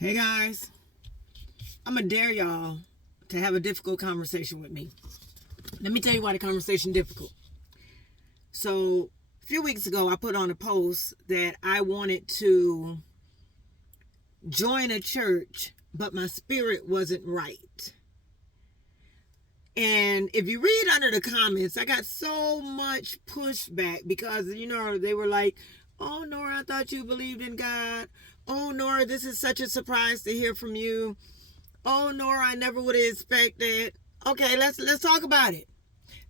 Hey guys, I'm gonna dare y'all to have a difficult conversation with me. Let me tell you why the conversation difficult. So a few weeks ago, I put on a post that I wanted to join a church, but my spirit wasn't right. And if you read under the comments, I got so much pushback because, they were like, "Oh, Nora, I thought you believed in God. Oh, Nora, this is such a surprise to hear from you. Oh, Nora, I never would have expected." Okay, let's talk about it.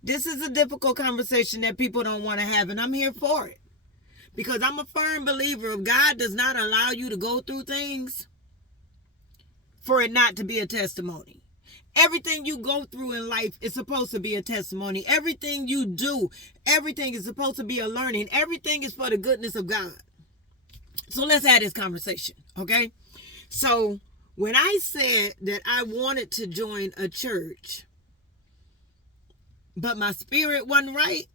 This is a difficult conversation that people don't want to have, and I'm here for it. Because I'm a firm believer of God does not allow you to go through things for it not to be a testimony. Everything you go through in life is supposed to be a testimony. Everything you do, everything is supposed to be a learning. Everything is for the goodness of God. So let's have this conversation, okay? So when I said that I wanted to join a church, but my spirit wasn't right,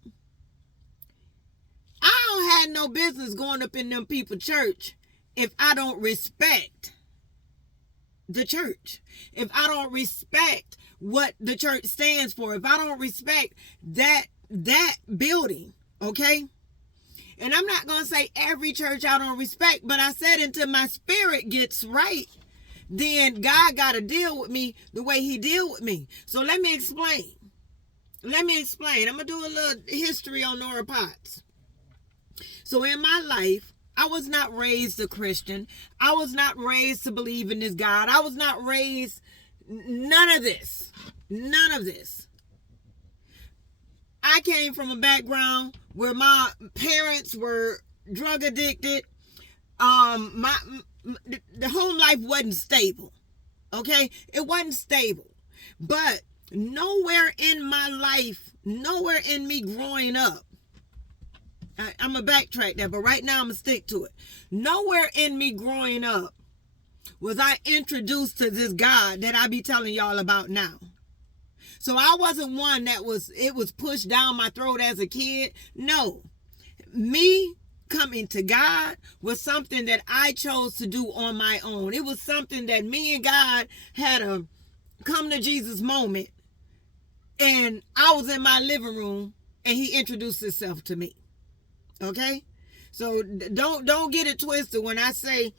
I don't have no business going up in them people's church if I don't respect the church. If I don't respect what the church stands for, if I don't respect that building, okay? And I'm not going to say every church I don't respect, but I said until my spirit gets right, then God got to deal with me the way he deal with me. So let me explain. I'm going to do a little history on Nora Potts. So in my life, I was not raised a Christian. I was not raised to believe in this God. I was not raised none of this. None of this. I came from a background where my parents were drug addicted. The home life wasn't stable. Okay? It wasn't stable. But nowhere in my life, nowhere in me growing up, I'm going to backtrack that, but right now I'm going to stick to it. Nowhere in me growing up was I introduced to this God that I be telling y'all about now. So I wasn't one that it was pushed down my throat as a kid. No. Me coming to God was something that I chose to do on my own. It was something that me and God had a come to Jesus moment. And I was in my living room and he introduced himself to me. Okay? So don't get it twisted when I say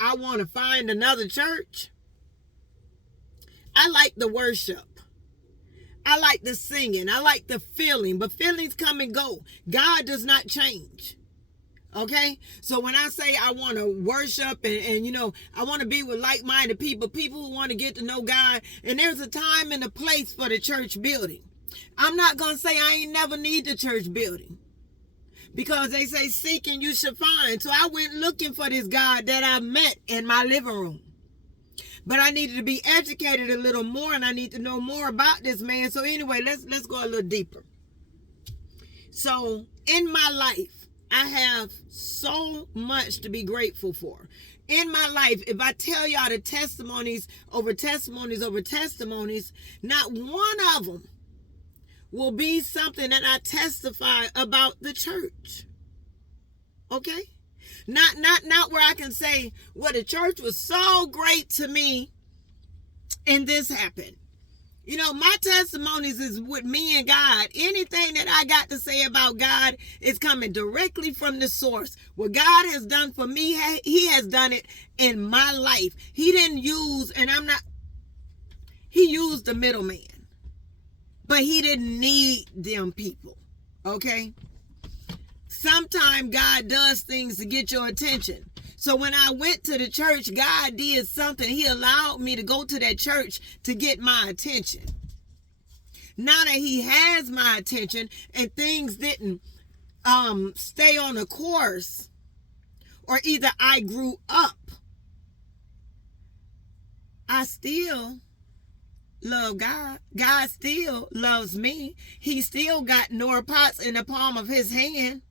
I want to find another church. I like the worship. I like the singing. I like the feeling. But feelings come and go. God does not change. Okay? So when I say I want to worship and I want to be with like-minded people who want to get to know God, and there's a time and a place for the church building. I'm not going to say I ain't never need the church building. Because they say seek and you should find. So I went looking for this God that I met in my living room. But I needed to be educated a little more and I need to know more about this man. So anyway, let's go a little deeper. So in my life, I have so much to be grateful for. In my life, if I tell y'all the testimonies over testimonies over testimonies, not one of them will be something that I testify about the church. Okay? Not where I can say, well, the church was so great to me and this happened. My testimonies is with me and God. Anything that I got to say about God is coming directly from the source. What God has done for me, he has done it in my life. He didn't use, he used the middleman. But he didn't need them people. Okay? Sometimes God does things to get your attention. So when I went to the church, God did something. He allowed me to go to that church to get my attention. Now that he has my attention and things didn't stay on a course, or either I grew up, I still love God. God still loves me. He still got Nora Potts in the palm of his hand.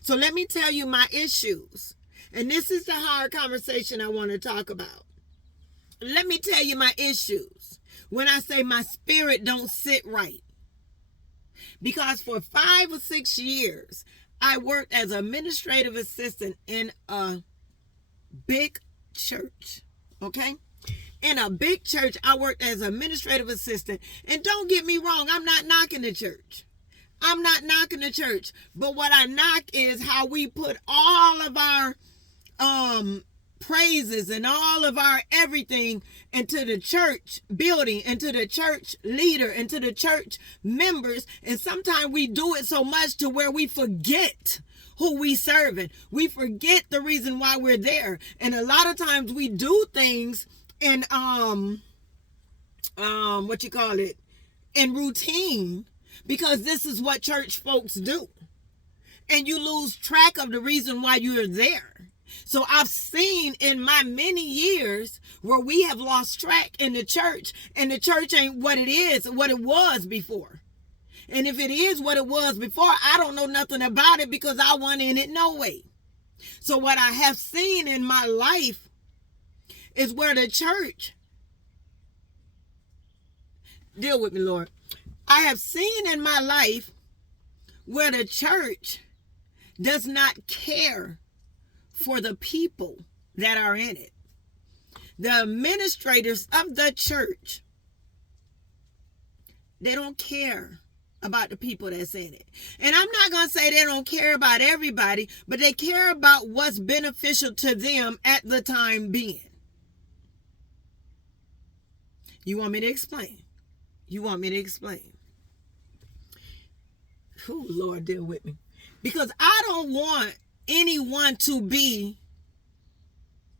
So let me tell you my issues. And this is the hard conversation I want to talk about. Let me tell you my issues. When I say my spirit don't sit right. Because for 5 or 6 years, I worked as an administrative assistant in a big church, okay? In a big church, I worked as an administrative assistant. And don't get me wrong, I'm not knocking the church. I'm not knocking the church. But what I knock is how we put all of our praises and all of our everything into the church building, into the church leader, into the church members. And sometimes we do it so much to where we forget who we serving. We forget the reason why we're there. And a lot of times we do things in in routine, because this is what church folks do. And you lose track of the reason why you're there. So I've seen in my many years where we have lost track in the church, and the church ain't what it is, what it was before. And if it is what it was before, I don't know nothing about it because I wasn't in it no way. So what I have seen in my life is where the church, deal with me, Lord. I have seen in my life where the church does not care for the people that are in it. The administrators of the church, they don't care about the people that's in it. And I'm not going to say they don't care about everybody, but they care about what's beneficial to them at the time being. You want me to explain? You want me to explain? Oh, Lord, deal with me. Because I don't want anyone to be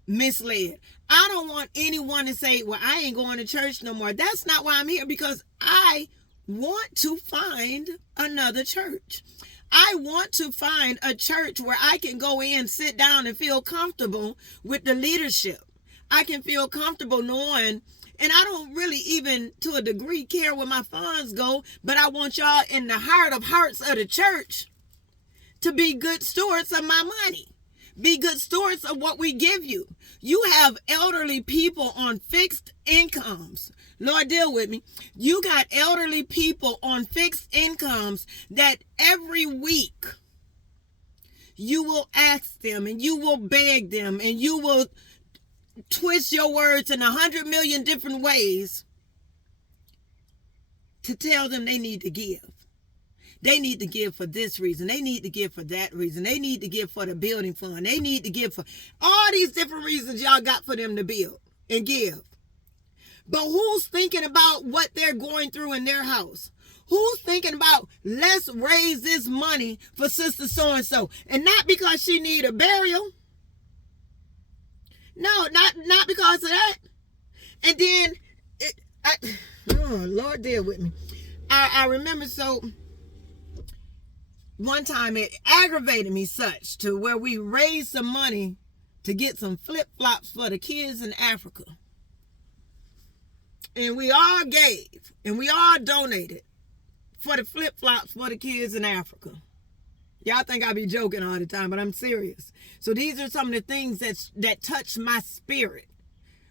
misled. I don't want anyone to say, well, I ain't going to church no more. That's not why I'm here, because I want to find another church. I want to find a church where I can go in, sit down, and feel comfortable with the leadership. I can feel comfortable knowing, and I don't really even to a degree care where my funds go, but I want y'all in the heart of hearts of the church to be good stewards of my money. Be good stewards of what we give you. You have elderly people on fixed incomes. Lord, deal with me. You got elderly people on fixed incomes that every week you will ask them and you will beg them and you will twist your words in 100 million different ways to tell them they need to give. They need to give for this reason. They need to give for that reason. They need to give for the building fund. They need to give for all these different reasons y'all got for them to build and give. But who's thinking about what they're going through in their house? Who's thinking about, let's raise this money for sister so-and-so? And not because she need a burial. No, not because of that. And then, oh, Lord, deal with me. I remember one time it aggravated me such to where we raised some money to get some flip-flops for the kids in Africa. And we all gave and we all donated for the flip-flops for the kids in Africa. Y'all think I be joking all the time, but I'm serious. So these are some of the things that touch my spirit.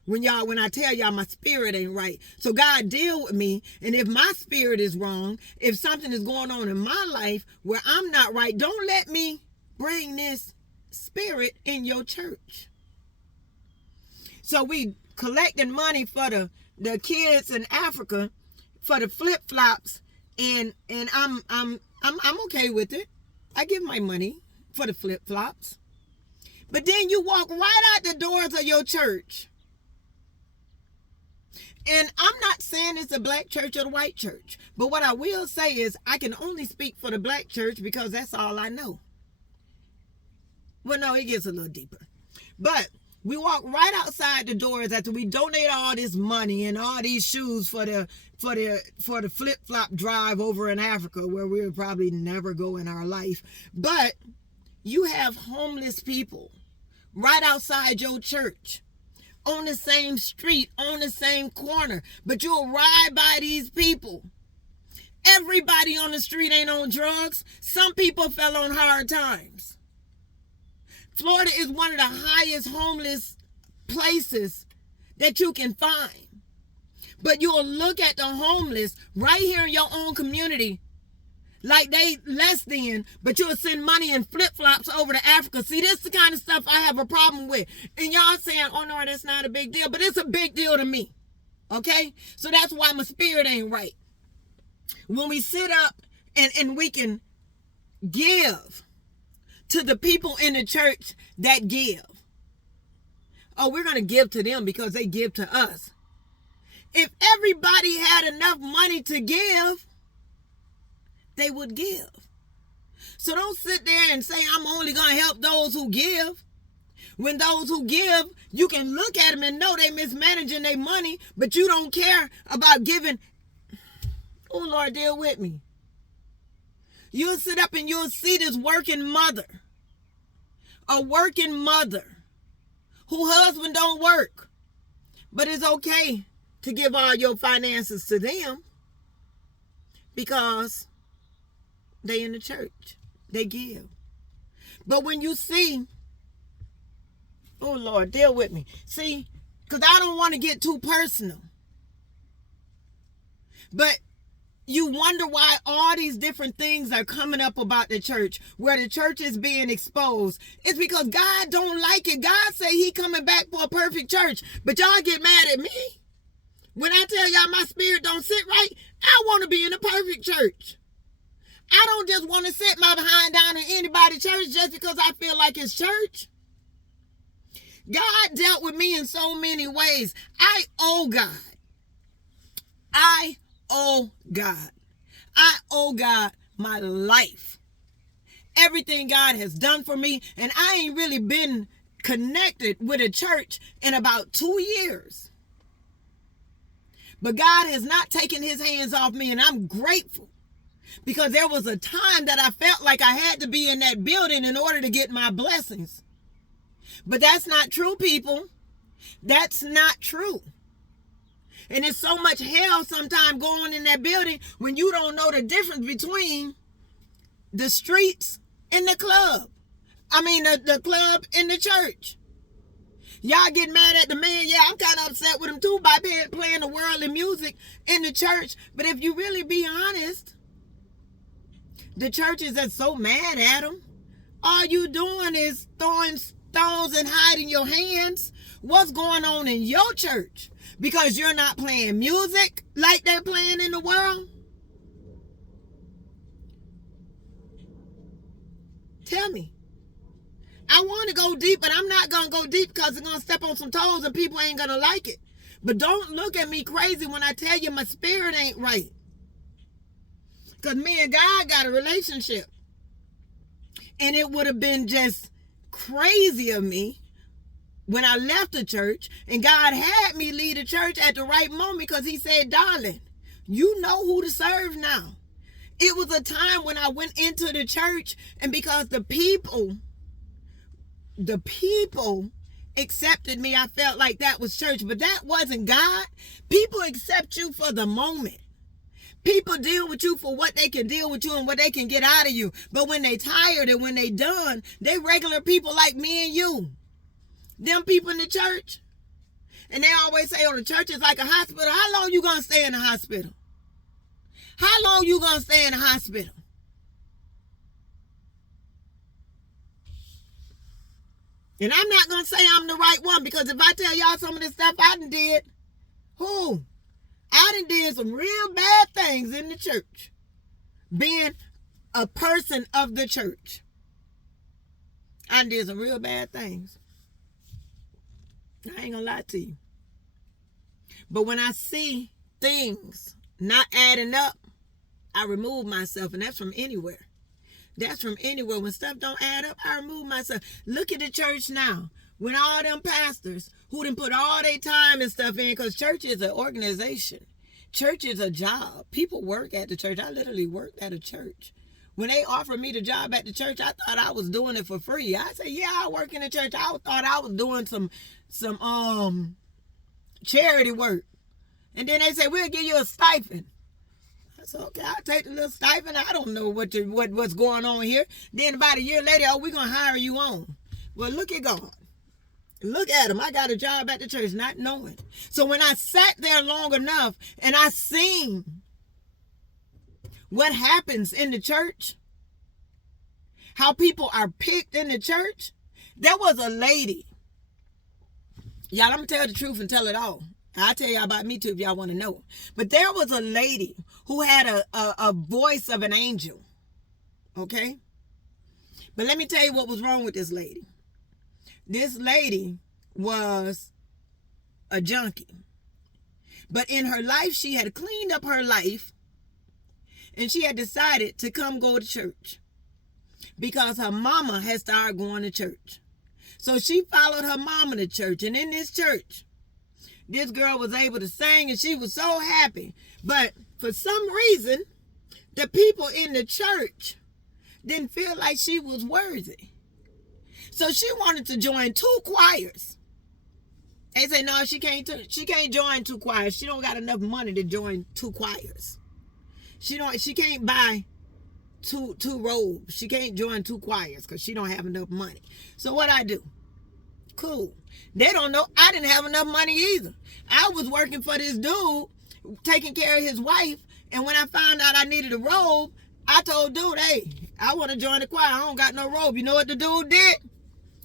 When I tell y'all my spirit ain't right. So God, deal with me. And if my spirit is wrong, if something is going on in my life where I'm not right, don't let me bring this spirit in your church. So we collecting money for the kids in Africa for the flip-flops, and I'm okay with it. I give my money for the flip-flops. But then you walk right out the doors of your church. And I'm not saying it's a black church or the white church. But what I will say is I can only speak for the black church because that's all I know. Well, no, it gets a little deeper. But we walk right outside the doors after we donate all this money and all these shoes for the flip-flop drive over in Africa, where we'll probably never go in our life. But you have homeless people right outside your church, on the same street, on the same corner. But you'll ride by these people. Everybody on the street ain't on drugs. Some people fell on hard times. Florida is one of the highest homeless places that you can find. But you'll look at the homeless right here in your own community like they less than, but you'll send money in flip-flops over to Africa. See, this is the kind of stuff I have a problem with. And y'all saying, oh no, that's not a big deal, but it's a big deal to me. Okay? So that's why my spirit ain't right. When we sit up and we can give to the people in the church that give. Oh, we're going to give to them because they give to us. If everybody had enough money to give, they would give. So don't sit there and say, I'm only going to help those who give. When those who give, you can look at them and know they mismanaging their money, but you don't care about giving. Oh, Lord, deal with me. You'll sit up and you'll see this working mother, a working mother whose husband don't work, but it's okay to give all your finances to them because they in the church. They give. But when you see, oh Lord, deal with me. See, because I don't want to get too personal. But you wonder why all these different things are coming up about the church, where the church is being exposed. It's because God don't like it. God say he coming back for a perfect church. But y'all get mad at me. When I tell y'all my spirit don't sit right, I want to be in a perfect church. I don't just want to sit my behind down in anybody's church just because I feel like it's church. God dealt with me in so many ways. I owe God. I owe God. I owe God my life. Everything God has done for me. And I ain't really been connected with a church in about 2 years. But God has not taken his hands off me, and I'm grateful. Because there was a time that I felt like I had to be in that building in order to get my blessings. But that's not true, people. That's not true. And there's so much hell sometimes going in that building when you don't know the difference between the streets and the club. I mean, the club and the church. Y'all get mad at the man. Yeah, I'm kind of upset with him too by playing the worldly music in the church. But if you really be honest, the churches are so mad at him. All you doing is throwing stones and hiding your hands. What's going on in your church? Because you're not playing music like they're playing in the world? Tell me. I want to go deep, but I'm not going to go deep because it's going to step on some toes and people ain't going to like it. But don't look at me crazy when I tell you my spirit ain't right. Because me and God got a relationship. And it would have been just crazy of me when I left the church, and God had me lead the church at the right moment because he said, darling, you know who to serve now. It was a time when I went into the church, and because the people accepted me, I felt like that was church, but that wasn't God. People accept you for the moment. People deal with you for what they can deal with you and what they can get out of you. But when they tired and when they done, they regular people like me and you. Them people in the church. And they always say, oh, the church is like a hospital. How long you going to stay in the hospital? How long you going to stay in the hospital? And I'm not going to say I'm the right one, because if I tell y'all some of the stuff I done did, I done did some real bad things in the church. Being a person of the church. I done did some real bad things. I ain't gonna lie to you. But when I see things not adding up, I remove myself, and that's from anywhere. That's from anywhere. When stuff don't add up, I remove myself. Look at the church now. When all them pastors who done put all their time and stuff in, because church is an organization. Church is a job. People work at the church. I literally worked at a church. When they offered me the job at the church, I thought I was doing it for free. I said, yeah, I work in the church. I thought I was doing some charity work. And then they said, we'll give you a stipend. I said, okay, I'll take the little stipend. I don't know what's going on here. Then about a year later, we're going to hire you on. Well, look at God. Look at him. I got a job at the church not knowing. So when I sat there long enough and I seen what happens in the church, how people are picked in the church. There was a lady. Y'all, I'm going to tell the truth and tell it all. I'll tell y'all about me too if y'all want to know. But there was a lady who had a voice of an angel. Okay? But let me tell you what was wrong with this lady. This lady was a junkie. But in her life, she had cleaned up her life. And she had decided to come go to church. Because her mama had started going to church. So she followed her mama to church. And in this church, this girl was able to sing and she was so happy. But for some reason, the people in the church didn't feel like she was worthy. So she wanted to join 2 choirs. They say, no, she can't join 2 choirs. She don't got enough money to join 2 choirs. She can't buy two robes. She can't join 2 choirs because she don't have enough money. So what I do? Cool. They don't know. I didn't have enough money either. I was working for this dude, taking care of his wife. And when I found out I needed a robe, I told dude, hey, I want to join the choir. I don't got no robe. You know what the dude did?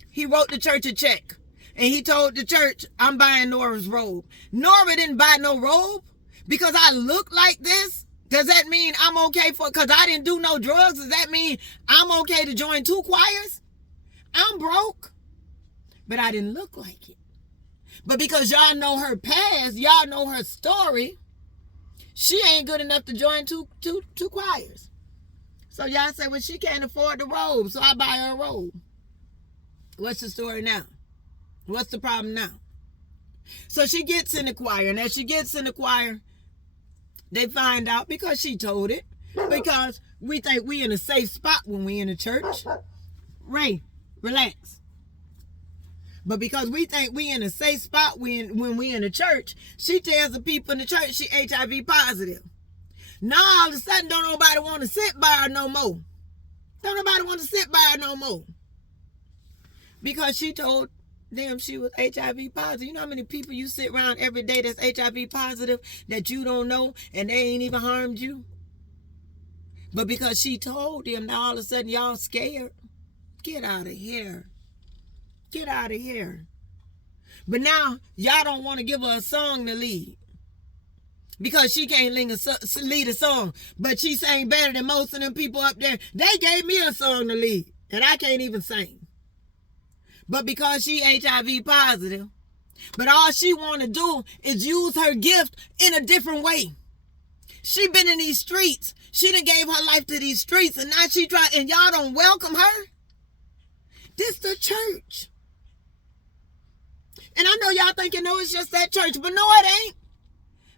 He wrote the church a check. And he told the church, I'm buying Nora's robe. Nora didn't buy no robe because I look like this. Does that mean I'm okay because I didn't do no drugs? Does that mean I'm okay to join 2 choirs? I'm broke. But I didn't look like it. But because y'all know her past, y'all know her story, she ain't good enough to join two choirs. So y'all say, well, she can't afford the robe, so I buy her a robe. What's the story now? What's the problem now? So she gets in the choir, and as she gets in the choir, they find out because she told it, because we think we in a safe spot when we in the church. Ray, relax. But because we think we in a safe spot when we in the church, she tells the people in the church she HIV positive. Now all of a sudden don't nobody want to sit by her no more. Don't nobody want to sit by her no more. Because she told them she was HIV positive. You know how many people you sit around every day that's HIV positive that you don't know and they ain't even harmed you? But because she told them, now all of a sudden y'all scared. Get out of here. Get out of here. But now y'all don't want to give her a song to lead. Because she can't lead a song. But she sang better than most of them people up there. They gave me a song to lead. And I can't even sing. But because she HIV positive. But all she want to do is use her gift in a different way. She been in these streets. She done gave her life to these streets. And now she try. And y'all don't welcome her. This the church. And I know y'all thinking, no, it's just that church. But no, it ain't.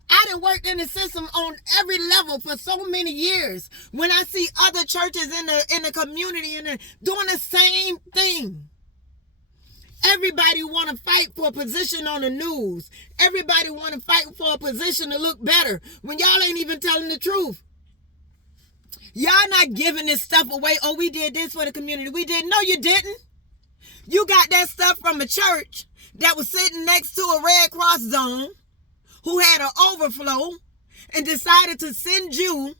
I done worked in the system on every level for so many years. When I see other churches in the community and doing the same thing. Everybody want to fight for a position on the news. Everybody want to fight for a position to look better. When y'all ain't even telling the truth. Y'all not giving this stuff away. Oh, we did this for the community. We didn't. No, you didn't. You got that stuff from a church that was sitting next to a Red Cross zone who had an overflow and decided to send you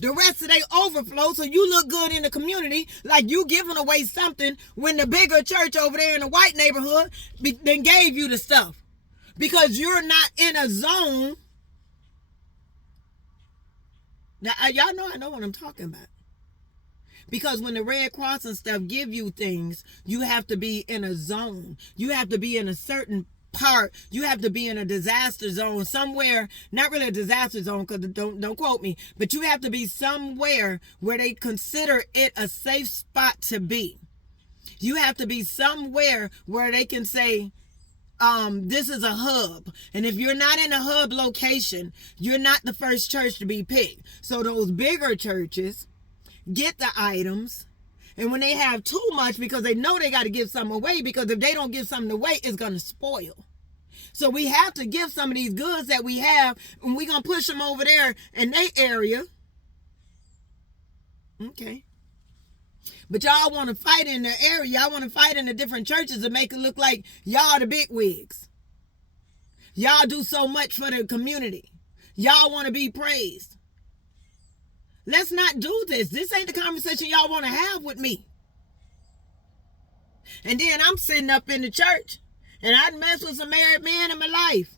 the rest of their overflow so you look good in the community like you giving away something when the bigger church over there in the white neighborhood then gave you the stuff. Because you're not in a zone. Now, y'all know I know what I'm talking about. Because when the Red Cross and stuff give you things, you have to be in a zone. You have to be in a certain part. You have to be in a disaster zone somewhere. Not really a disaster zone, because don't quote me. But you have to be somewhere where they consider it a safe spot to be. You have to be somewhere where they can say, this is a hub. And if you're not in a hub location, you're not the first church to be picked. So those bigger churches get the items, and when they have too much, because they know they got to give something away, because if they don't give something away, it's going to spoil. So we have to give some of these goods that we have, and we're going to push them over there in their area. Okay. But y'all want to fight in their area. Y'all want to fight in the different churches to make it look like y'all the big wigs. Y'all do so much for the community. Y'all want to be praised. Let's not do this. This ain't the conversation y'all want to have with me. And then I'm sitting up in the church, and I done messed with some married men in my life.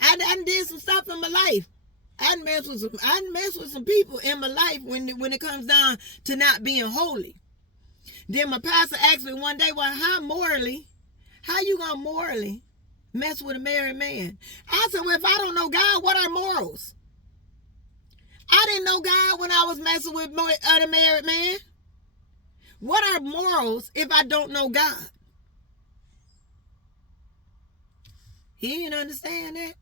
I done did some stuff in my life. I done messed with some people in my life when it comes down to not being holy. Then my pastor asked me one day, well, how you gonna morally mess with a married man? I said, well, if I don't know God, what are morals? I didn't know God when I was messing with other married man. What are morals if I don't know God? He didn't understand that.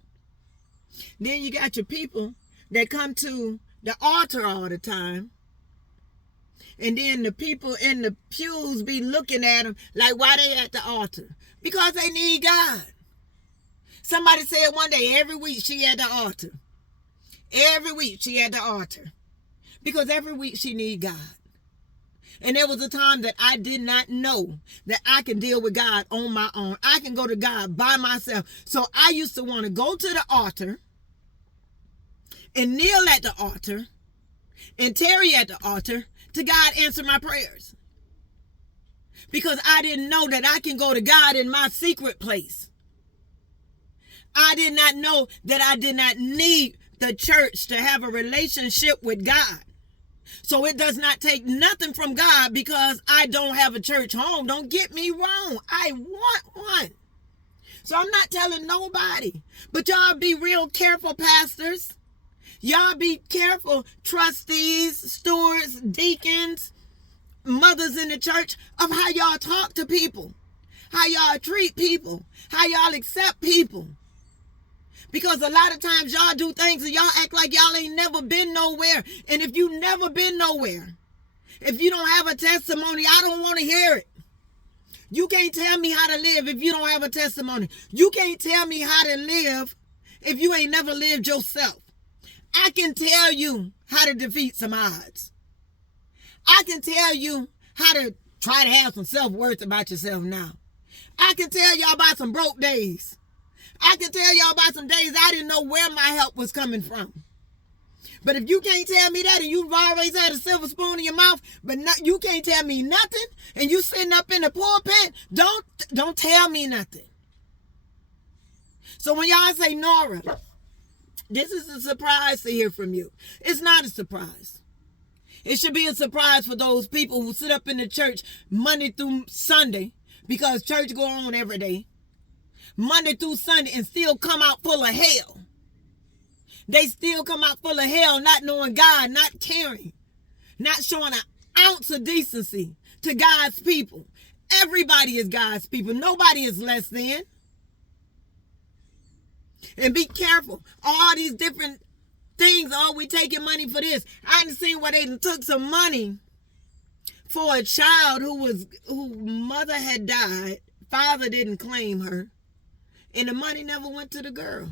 Then you got your people that come to the altar all the time. And then the people in the pews be looking at them like, why they at the altar? Because they need God. Somebody said one day, every week she at the altar. Every week she at the altar. Because every week she need God. And there was a time that I did not know that I can deal with God on my own. I can go to God by myself. So I used to want to go to the altar and kneel at the altar and tarry at the altar to God answer my prayers. Because I didn't know that I can go to God in my secret place. I did not know that I did not need the church to have a relationship with God. So it does not take nothing from God because I don't have a church home. Don't get me wrong. I want one. So I'm not telling nobody. But y'all be real careful, pastors. Y'all be careful, trustees, stewards, deacons, mothers in the church, of how y'all talk to people, how y'all treat people, how y'all accept people. Because a lot of times y'all do things and y'all act like y'all ain't never been nowhere. And if you never been nowhere, if you don't have a testimony, I don't want to hear it. You can't tell me how to live if you don't have a testimony. You can't tell me how to live if you ain't never lived yourself. I can tell you how to defeat some odds. I can tell you how to try to have some self-worth about yourself now. I can tell y'all about some broke days. I can tell y'all about some days I didn't know where my help was coming from. But if you can't tell me that and you've always had a silver spoon in your mouth, but you can't tell me nothing, and you sitting up in the pulpit, don't tell me nothing. So when y'all say, Nora, this is a surprise to hear from you. It's not a surprise. It should be a surprise for those people who sit up in the church Monday through Sunday, because church go on every day, Monday through Sunday, and still come out full of hell. They still come out full of hell, not knowing God, not caring, not showing an ounce of decency to God's people. Everybody is God's people. Nobody is less than. And be careful. All these different things, we taking money for this. I done seen where they took some money for a child whose mother had died. Father didn't claim her. And the money never went to the girl.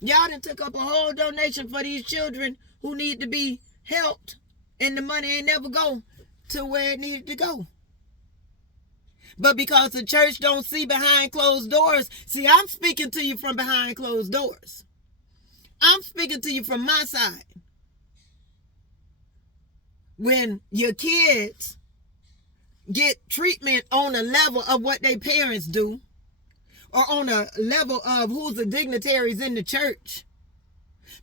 Y'all done took up a whole donation for these children who need to be helped. And the money ain't never go to where it needed to go. But because the church don't see behind closed doors, see, I'm speaking to you from behind closed doors. I'm speaking to you from my side. When your kids get treatment on a level of what their parents do, or on a level of who's the dignitaries in the church.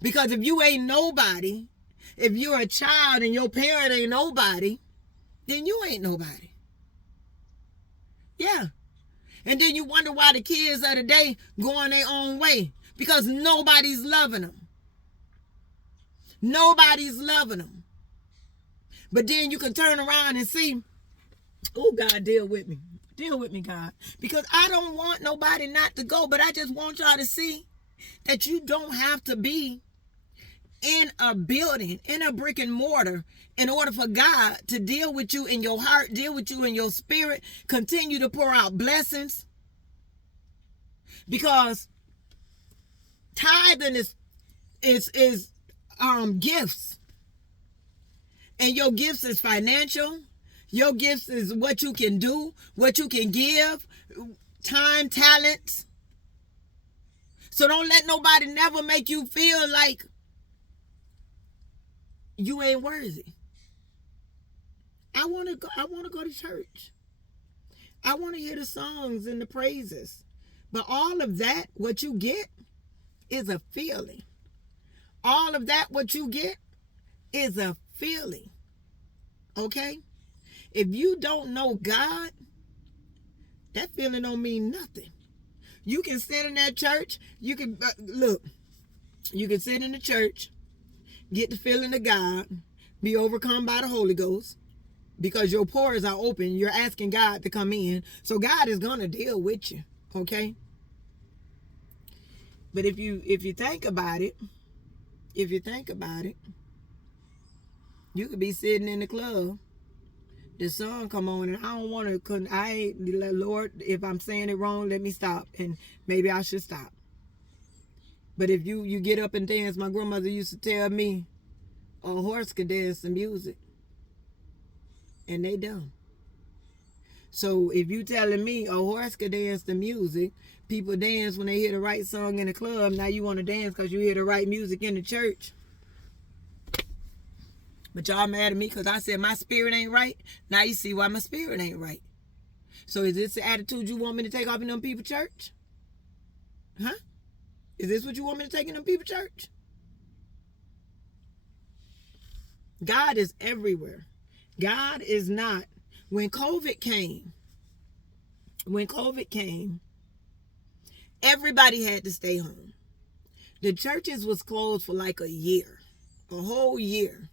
Because if you ain't nobody, if you're a child and your parent ain't nobody, then you ain't nobody. Yeah. And then you wonder why the kids of the day going their own way. Because nobody's loving them. Nobody's loving them. But then you can turn around and see, oh, God, deal with me. Deal with me, God. Because I don't want nobody not to go, but I just want y'all to see that you don't have to be in a building, in a brick and mortar, in order for God to deal with you in your heart, deal with you in your spirit, continue to pour out blessings. Because tithing is gifts. And your gifts is financial. Your gifts is what you can do, what you can give, time, talents. So don't let nobody never make you feel like you ain't worthy. I want to go to church. I want to hear the songs and the praises. But all of that, what you get, is a feeling. All of that, what you get, is a feeling. Okay? If you don't know God, that feeling don't mean nothing. You can sit in that church. You can, look, you can sit in the church, get the feeling of God, be overcome by the Holy Ghost, because your pores are open. You're asking God to come in. So God is going to deal with you. Okay? But if you think about it, you could be sitting in the club, the song come on, and I don't want to, Lord, if I'm saying it wrong, let me stop, and maybe I should stop. But if you get up and dance, my grandmother used to tell me, a horse could dance to music, and they don't. So if you telling me a horse could dance to music, people dance when they hear the right song in the club, now you want to dance because you hear the right music in the church. But y'all mad at me because I said my spirit ain't right. Now you see why my spirit ain't right. So is this the attitude you want me to take off in them people church? Huh? Is this what you want me to take in them people church? God is everywhere. God is not. When COVID came, everybody had to stay home. The churches was closed for like a year, a whole year.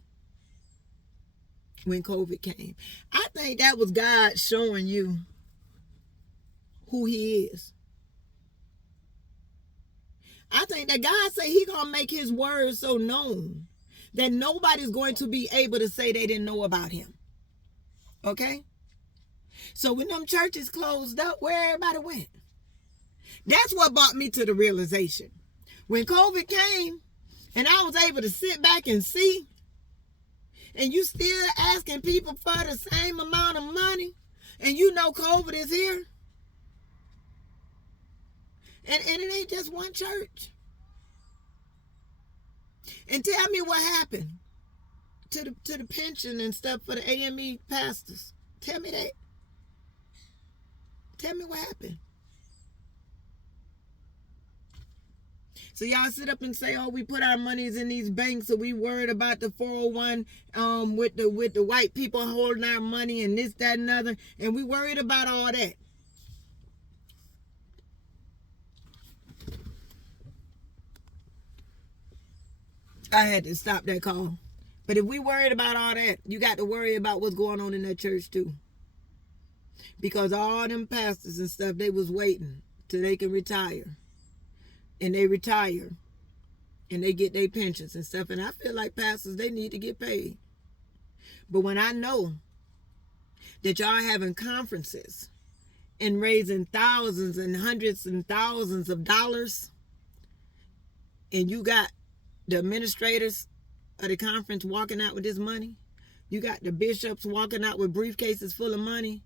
When COVID came, I think that was God showing you who he is. I think that God said he gonna make his word so known that nobody's going to be able to say they didn't know about him. Okay? So when them churches closed up, where everybody went? That's what brought me to the realization. When COVID came and I was able to sit back and see, and you still asking people for the same amount of money, and you know COVID is here, and it ain't just one church. And tell me what happened to the pension and stuff for the AME pastors. Tell me that. Tell me what happened. So y'all sit up and say, oh, we put our monies in these banks, so we worried about the 401 with the white people holding our money and this, that, and other, and we worried about all that. I had to stop that call. But if we worried about all that, you got to worry about what's going on in that church too. Because all them pastors and stuff, they was waiting till they can retire. And they retire. And they get their pensions and stuff. And I feel like pastors, they need to get paid. But when I know that y'all having conferences and raising thousands and hundreds and thousands of dollars, and you got the administrators of the conference walking out with this money, you got the bishops walking out with briefcases full of money,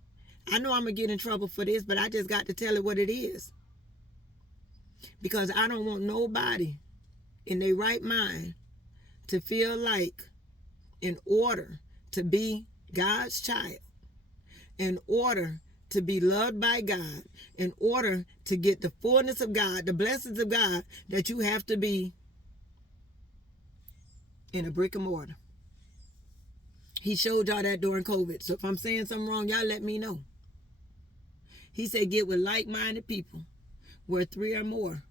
I know I'm going to get in trouble for this, but I just got to tell it what it is. Because I don't want nobody in their right mind to feel like, in order to be God's child, in order to be loved by God, in order to get the fullness of God, the blessings of God, that you have to be in a brick and mortar. He showed y'all that during COVID. So if I'm saying something wrong, y'all let me know. He said get with like-minded people where three or more.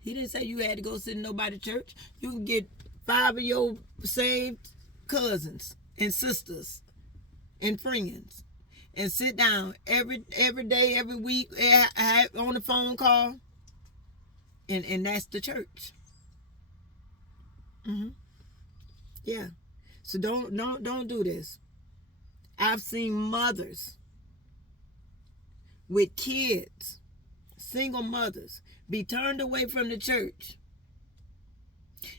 He didn't say you had to go sit in nobody's church. You can get 5 of your saved cousins and sisters and friends and sit down every day, every week, on a phone call, and that's the church. Yeah. So don't do this. I've seen mothers with kids, single mothers, be turned away from the church.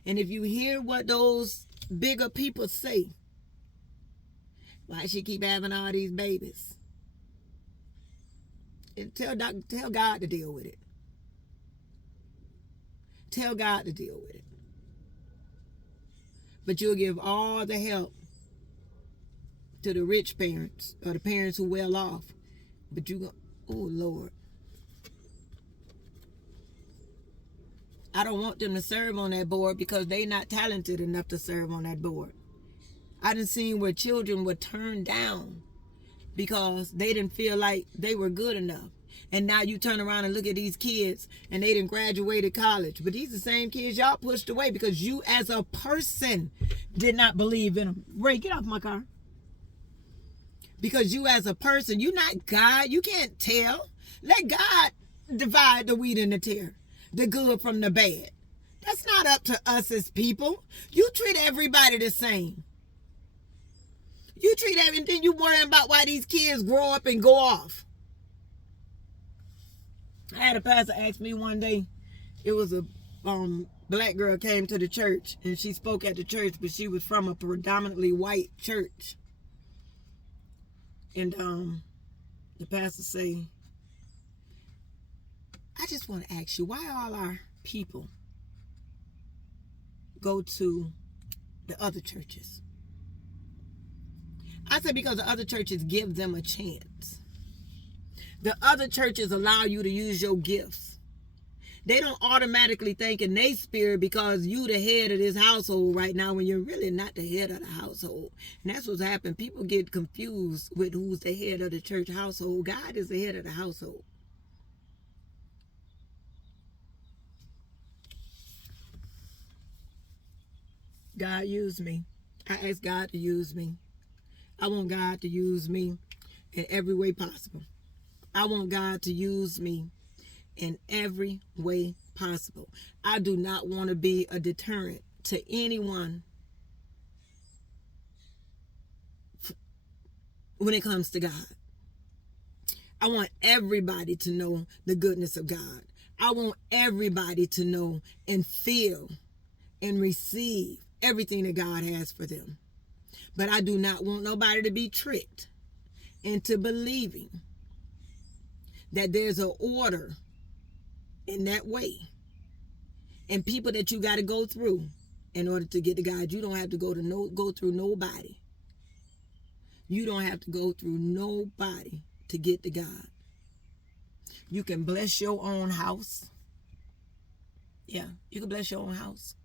And if you hear what those bigger people say, why she keep having all these babies? And tell God to deal with it. Tell God to deal with it. But you'll give all the help to the rich parents or the parents who well off. But you go, oh Lord. I don't want them to serve on that board because they not talented enough to serve on that board. I done seen where children were turned down because they didn't feel like they were good enough. And now you turn around and look at these kids and they didn't graduated college. But these are the same kids y'all pushed away because you as a person did not believe in them. Ray, get off my car. Because you as a person, you're not God. You can't tell. Let God divide the wheat and the tare, the good from the bad. That's not up to us as people. You treat everybody the same. You treat everything. You worrying about why these kids grow up and go off. I had a pastor ask me one day, it was a black girl came to the church and she spoke at the church, but she was from a predominantly white church. And the pastor say, I just want to ask you, why all our people go to the other churches? I said, because the other churches give them a chance. The other churches allow you to use your gifts. They don't automatically think in their spirit because you the head of this household right now when you're really not the head of the household. And that's what's happened. People get confused with who's the head of the church household. God is the head of the household. God used me. I asked God to use me. I want God to use me in every way possible. I want God to use me in every way possible. I do not want to be a deterrent to anyone when it comes to God. I want everybody to know the goodness of God. I want everybody to know and feel and receive everything that God has for them. But I do not want nobody to be tricked into believing that there's an order in that way. And people that you got to go through in order to get to God. You don't have to go through nobody. You don't have to go through nobody to get to God. You can bless your own house. Yeah, you can bless your own house.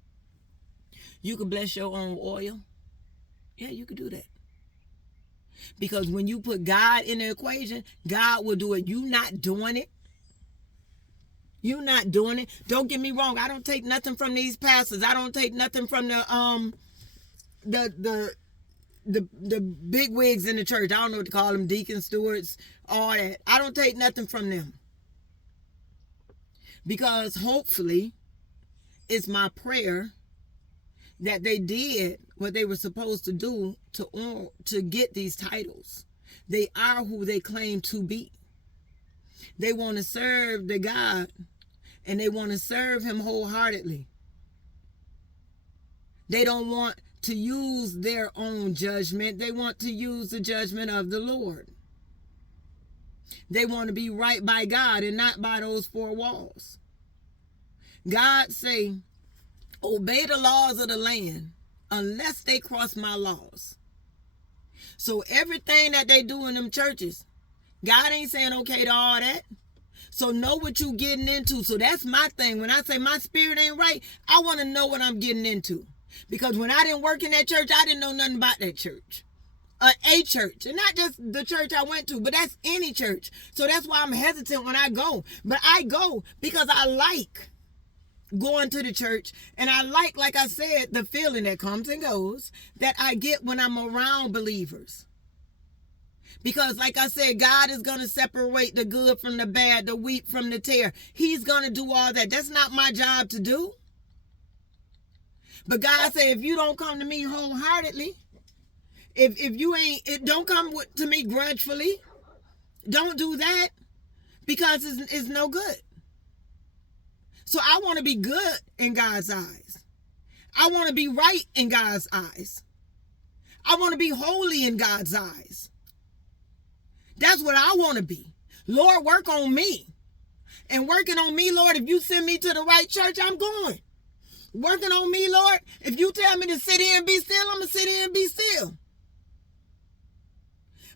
You can bless your own oil. Yeah, you can do that. Because when you put God in the equation, God will do it. You not doing it. You not doing it. Don't get me wrong. I don't take nothing from these pastors. I don't take nothing from the big wigs in the church. I don't know what to call them, deacons, stewards, all that. I don't take nothing from them. Because hopefully, it's my prayer that they did what they were supposed to do to get these titles. They are who they claim to be. They want to serve the God, and they want to serve him wholeheartedly. They don't want to use their own judgment. They want to use the judgment of the Lord. They want to be right by God and not by those four walls. God say, obey the laws of the land unless they cross my laws. So everything that they do in them churches, God ain't saying okay to all that. So know what you getting into. So that's my thing. When I say my spirit ain't right, I want to know what I'm getting into. Because when I didn't work in that church, I didn't know nothing about that church. A church. And not just the church I went to, but that's any church. So that's why I'm hesitant when I go. But I go because I like going to the church. And I like I said, the feeling that comes and goes that I get when I'm around believers. Because like I said, God is going to separate the good from the bad, the wheat from the tare. He's going to do all that. That's not my job to do. But God said, if you don't come to me wholeheartedly, if you ain't, don't come to me grudgefully. Don't do that because it's no good. So I want to be good in God's eyes. I want to be right in God's eyes. I want to be holy in God's eyes. That's what I want to be. Lord, work on me. And working on me, Lord, if you send me to the right church, I'm going. Working on me, Lord. If you tell me to sit here and be still, I'm going to sit here and be still.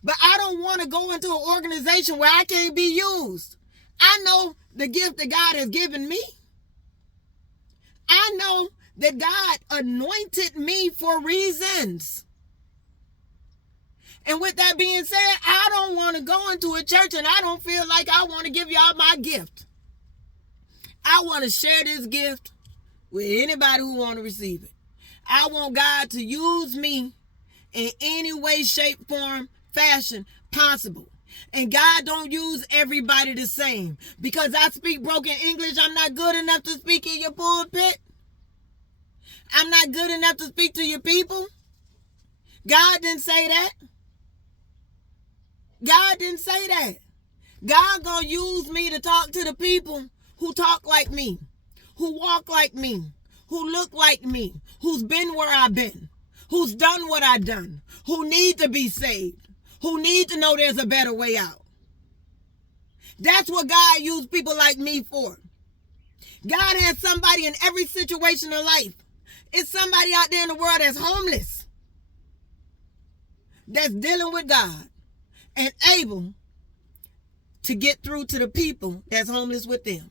But I don't want to go into an organization where I can't be used. I know the gift that God has given me. I know that God anointed me for reasons. And with that being said, I don't want to go into a church and I don't feel like I want to give y'all my gift. I want to share this gift with anybody who want to receive it. I want God to use me in any way, shape, form, fashion possible. And God don't use everybody the same. Because I speak broken English, I'm not good enough to speak in your pulpit. I'm not good enough to speak to your people. God didn't say that. God didn't say that. God gonna use me to talk to the people who talk like me, who walk like me, who look like me, who's been where I've been, who's done what I've done, who need to be saved, who need to know there's a better way out. That's what God used people like me for. God has somebody in every situation of life. It's somebody out there in the world that's homeless, that's dealing with God, and able to get through to the people that's homeless with them.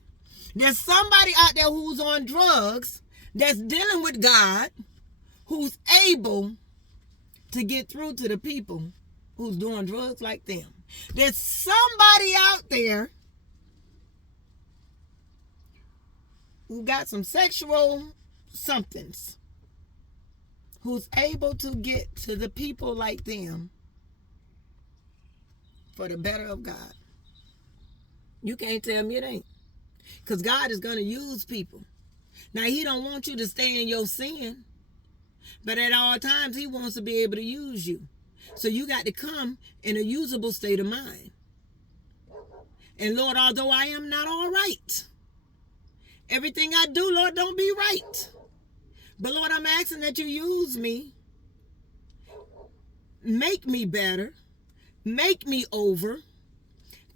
There's somebody out there who's on drugs that's dealing with God, who's able to get through to the people who's doing drugs like them. There's somebody out there who got some sexual somethings, who's able to get to the people like them for the better of God. You can't tell me it ain't. Because God is going to use people. Now, he don't want you to stay in your sin. But at all times, he wants to be able to use you. So you got to come in a usable state of mind. And Lord, although I am not all right, everything I do, Lord, don't be right. But Lord, I'm asking that you use me. Make me better. Make me over.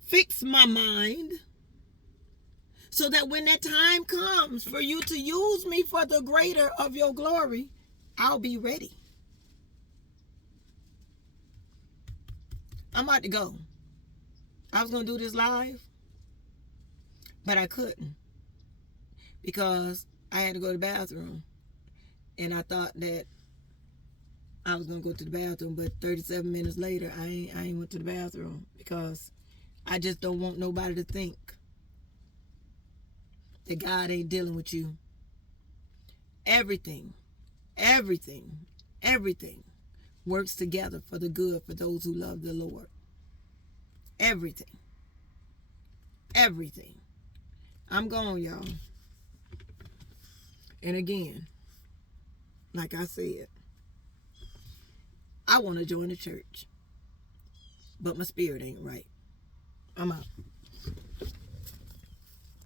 Fix my mind. So that when that time comes for you to use me for the greater of your glory, I'll be ready. I'm about to go. I was going to do this live, but I couldn't because I had to go to the bathroom. And I thought that I was going to go to the bathroom, but 37 minutes later, I ain't went to the bathroom because I just don't want nobody to think that God ain't dealing with you. Everything works together for the good for those who love the Lord. Everything. I'm gone, y'all. And again, like I said, I want to join the church, but my spirit ain't right. I'm out.